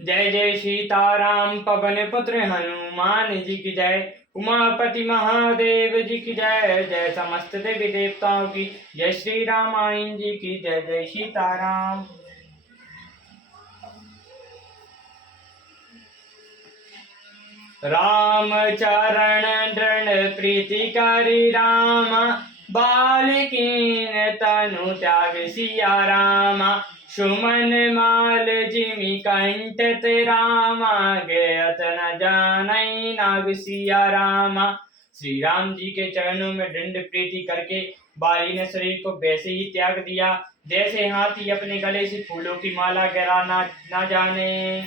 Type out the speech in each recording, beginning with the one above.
जय जय सीताराम पवन पुत्र हनुमान जी की जय। उमापति महादेव जी की जय। जय समस्त देवी देवताओं की जय। श्री रामायण जी की जय। जय सीताराम। राम चरण दृढ़ प्रीतिकारी राम, बालिकीन तनु त्याग सिया राम। सुमन माल जिमि कंठ रामा, गयत न जानई नाग सिया रामा। श्री राम जी के चरणों में दंड प्रीति करके बाली ने शरीर को वैसे ही त्याग दिया जैसे हाथी अपने गले से फूलों की माला गिरा ना जाने।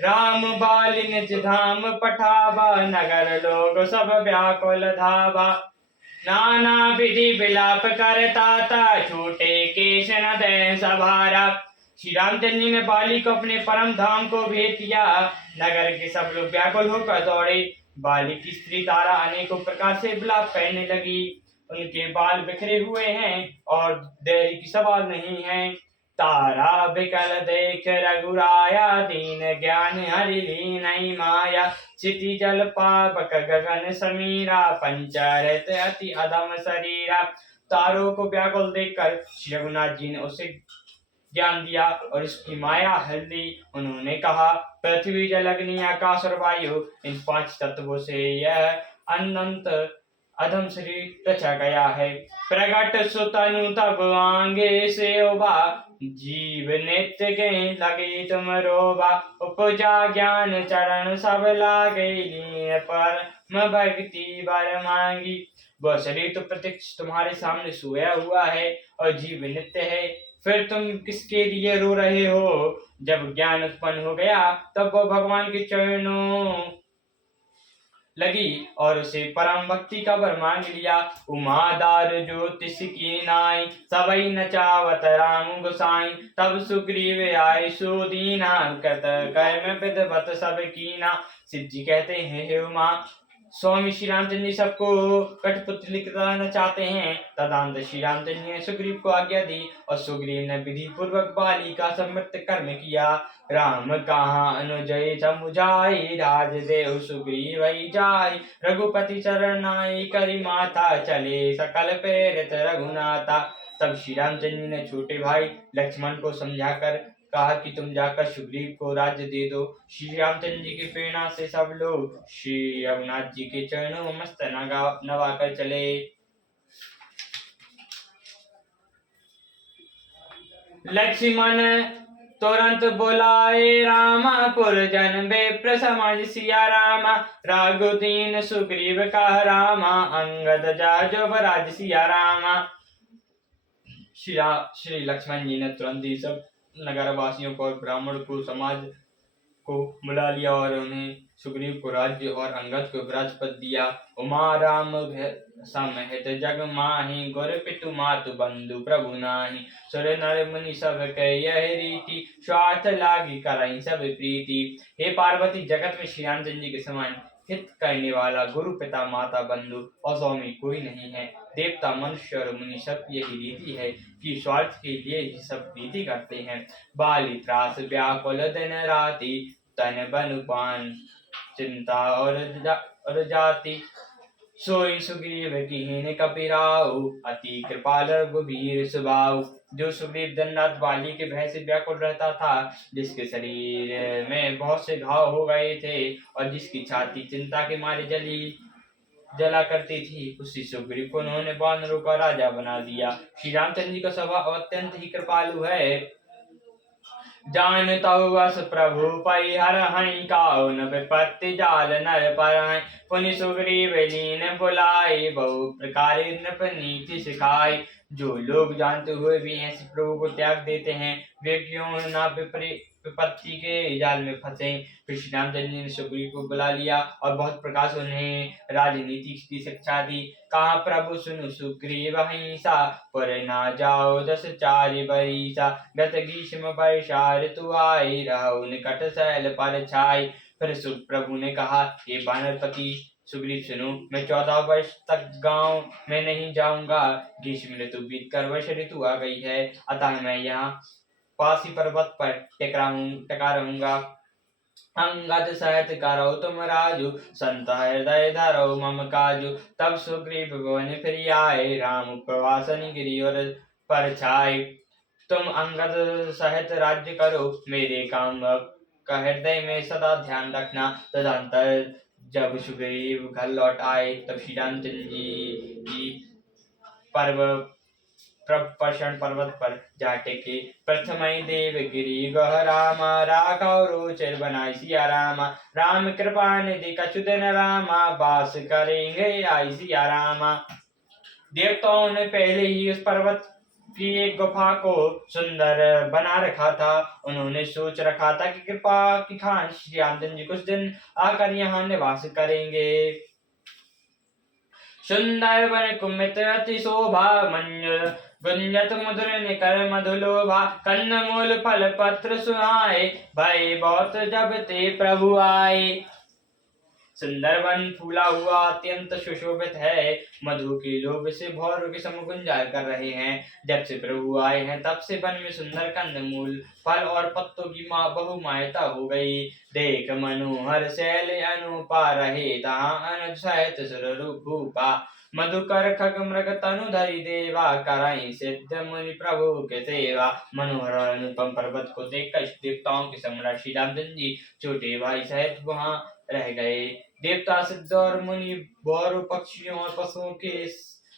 राम बाली निज धाम पठावा, नगर लोग सब व्याकुल धावा। नाना विधि विलाप करता था, छोटे केश न दे सवारा। श्री रामचंद्र जी ने बाली को अपने परम धाम को भेज दिया। नगर के सब लोग व्याकुल होकर दौड़े। बाली की स्त्री तारा अनेकों प्रकार से विलाप करने लगी। उनके बाल बिखरे हुए हैं और देरी की सवाल नहीं है। तारा बिकल देख रघुराया, दीन ज्ञान हरि लीन माया। क्षिति जल पावक गगन समीरा, पंचरत अति अधम शरीरा। तारों को व्याकुल देखकर श्री रघुनाथ जी ने उसे ज्ञान दिया और इसकी माया हर ली। उन्होंने कहा, पृथ्वी जल अग्नि आकाश और वायु, इन 5 तत्वों से यह अनंत अधम शरीर रचा गया है। प्रगट सुतनु तब आंगे से उबा, जीव नित्य के लगे तुम रोबा। उपजा ज्ञान चरण सब लागे, लीन परम भक्ति बर मांगी। वह शरीर तो प्रत्यक्ष तुम्हारे सामने सोया हुआ है और जीव नित्य है, फिर तुम किसके लिए रो रहे हो? जब ज्ञान उत्पन्न हो गया तब वह भगवान के चरणों लगी और उसे परम भक्ति का वर मांग लिया। उमादार ज्योतिष की नाई, सबई नचावत राम गोसाई। तब सुग्रीव आए सो दीना, कत कर्म विदवत सब कीना। शिव जी कहते हैं, हे उमा, स्वामी श्री रामचंद्र जी सबको कठपुतली कराना चाहते हैं। तदंत श्री रामचंद्र जी ने सुग्रीव को आज्ञा दी और सुग्रीव ने विधि पूर्वक बाली का समृत कर्म किया। राम कहाँ अनुजय समुझाई, राजदेव सुग्रीव जाय। रघुपति चरण आए करी माथा, चले सकल प्रेरित रघुनाथा। तब श्री रामचंद्र जी ने छोटे भाई लक्ष्मण को समझाकर कहा कि तुम जाकर सुग्रीव को राज्य दे दो। श्री रामचंद्र जी की प्रेरणा से सब लोग श्री रघुनाथ जी के चरणों में मस्तक नवाकर चले। लक्ष्मण तुरंत बुलाए रामा, पुरजन बेप्र समझ सिया रामा। रघुदीन सुग्रीव का रामा, अंगद जाजो राज सिया रामा। श्री लक्ष्मण जी ने तुरंत ही सब नगर वासियों को और ब्राह्मण को समाज को बुला लिया और उन्हें सुग्रीव को राज्य और अंगद को राजपद दिया। उमा राम समेत जग माहि, गुर पितु मातु बंधु प्रभु नाही। सुर नर मुनि सब कह यह रीति, स्वार्थ लागी करई सब प्रीति। हे पार्वती, जगत में श्री रामचंद्र जी के समान हित करने वाला गुरु पिता माता बंधु और स्वामी कोई नहीं है। देवता मनुष्य और मुनि सब यही रीति है कि स्वार्थ के लिए ही सब रीति करते हैं। बाली त्रास व्याकुल दिन राति, तन बन पान चिंता और जाति। सोई सुग्रीव कीन्ह कपिराऊ, अति कृपाल रघुबीर सुबाऊ। जो सुग्रीव दिन रात बाली के भय से व्याकुल रहता था, जिसके शरीर में बहुत से घाव हो गए थे और जिसकी छाती चिंता के मारे जला करती थी, उसी सुग्रीव को उन्होंने वानरों का राजा बना दिया। श्री रामचंद्र जी का स्वभाव अत्यंत ही कृपालु है। जानता बस प्रभु परिहरहि, काऊ न विपत्ति जाल नर परहि। पुनि सुग्रीव लीन बुलाए, बहु प्रकार नृप नीति सिखाए। जो लोग जानते हुए भी ऐसे प्रभु को त्याग देते हैं, वे क्यों न विपत्ति के जाल में फंसे। फिर श्री रामचंद्र जी ने सुग्रीव को बुला लिया और बहुत प्रकार से उन्हें राजनीति की शिक्षा दी। कहा, प्रभु सुनु सुग्रीव हिंसा, पर ना जाओ 10 चारि बरिसा। गत ग्रीष्म वर्षा ऋतु आई, रहु निकट शैल पर छाई। फिर प्रभु ने कहा, हे वानरपति सुग्रीव सुनो, मैं 14 वर्ष तक गांव में नहीं जाऊंगा। ग्रीष्म ऋतु बीत कर वर्ष ऋतु आ गई है, अतः मैं यहाँ पासी पर्वत पर टिका रहूंगा। अंगद सहित करो तुम राजू, संत हृदय धरो मम काजू। तब सुग्रीव वन फिर आए, राम प्रवासन गिरि और पर छाए। तुम अंगद सहित राज्य करो, मेरे काम का हृदय में सदा ध्यान रखना। तदंतर जब सुग्रीव घर लौट आए, तब श्री रामचंद्र जी पर्व प्रपर्ण पर्वत पर जा टेके। प्रथमई देव गिरि गह रामा, राघव रोचर बनाई सिया रामा। राम कृपा निधि कछु दिन रामा, वास करेंगे आई सिया रामा। देवताओं ने पहले ही उस पर्वत की एक गुफा को सुंदर बना रखा था। उन्होंने सोच रखा था कि कृपा की खान श्री रामचंद्र जी कुछ दिन आकर यहाँ निवास करेंगे। सुंदर वन कुमित अति शोभा, मंजुल गुंजत मधुर निकर मधुलोभा। कंदमूल फल पत्र सुहाए, भय बहुत जब ते प्रभु आए। सुंदर वन फूला हुआ अत्यंत सुशोभित है, मधु के लोभ से भौरों के सम गुंजाय कर रहे हैं। जब से प्रभु आए हैं, तब से वन में सुंदर कंदमूल फल और पत्तों की बहुमायता हो गई। देख मनोहर शैल अनुपा, रहे तहाँ अनुज सहित सुर रूपा। मधुकर खग मृग तनु धरि देवा, कराई सिद्ध मुनि प्रभु के सेवा। मनोहर और अनुपम पर्वत को देखकर देवताओं के सम्राट श्री रामचंद्र जी छोटे भाई सहित वहां रह गए। देवता सिद्ध और मुनि गौरव पक्षियों और पशुओं के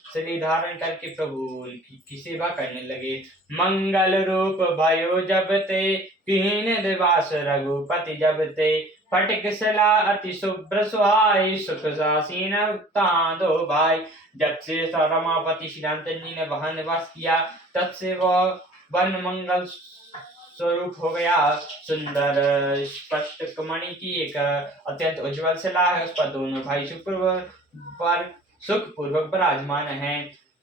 शरीर धारण करके प्रभु की सेवा करने लगे। मंगल रूप भयो जब ते, कीन दिवास रघुपति जब ते। फटिक शिला अति शुभ्र सुहाई, सुख सासीन दो भाई। जब से रमापति श्री रामचंद्र जी ने वहां निवास किया, तब से वह वन मंगल स्वरूप हो गया। सुंदर स्पष्ट मणि की एक अत्यंत उज्जवल शिला है, उस पर दोनों भाई सुखपूर्वक विराजमान है।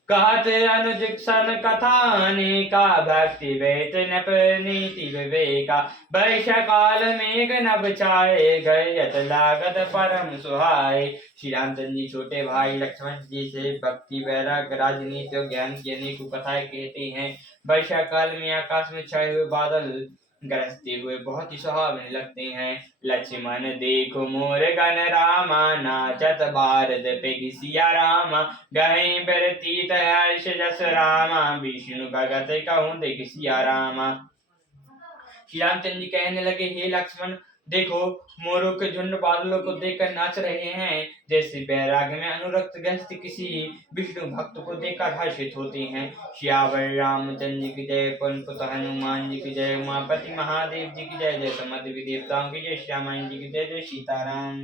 कहत अनुज सन कथा अनेका, भक्ति वेत नप नीति विवेका। वैश्य काल मेघ नभ छाए, गयत लागत परम सुहाए। श्री रामचंद्र जी छोटे भाई लक्ष्मण जी से भक्ति वैराग्य राजनीति और ज्ञान की अनेकों कथाएं कहते हैं। वर्षा काल में आकाश में छाए हुए बादल गरजते हुए बहुत ही सुहावने लगते हैं। लक्ष्मण देखो मोर गण रामा, नाचत भारत पे सिया रामा। गहे बरतीत हर्ष जस रामा, विष्णु भगत कहूँ देख सिया रामा। श्री रामचंद्र जी कहने लगे, हे लक्ष्मण देखो, मोरों के झुंड बादलों को देखकर नाच रहे हैं, जैसे बैराग में अनुरक्त गृहस्थ किसी विष्णु भक्त को देखकर हर्षित होते हैं। श्यावर रामचंद्र जी की जय, पवन पुत्र हनुमान जी की जय, उमापति महादेव जी की जय, जय समस्त देवताओं की जय, श्यामान जी की जय, जय सीताराम।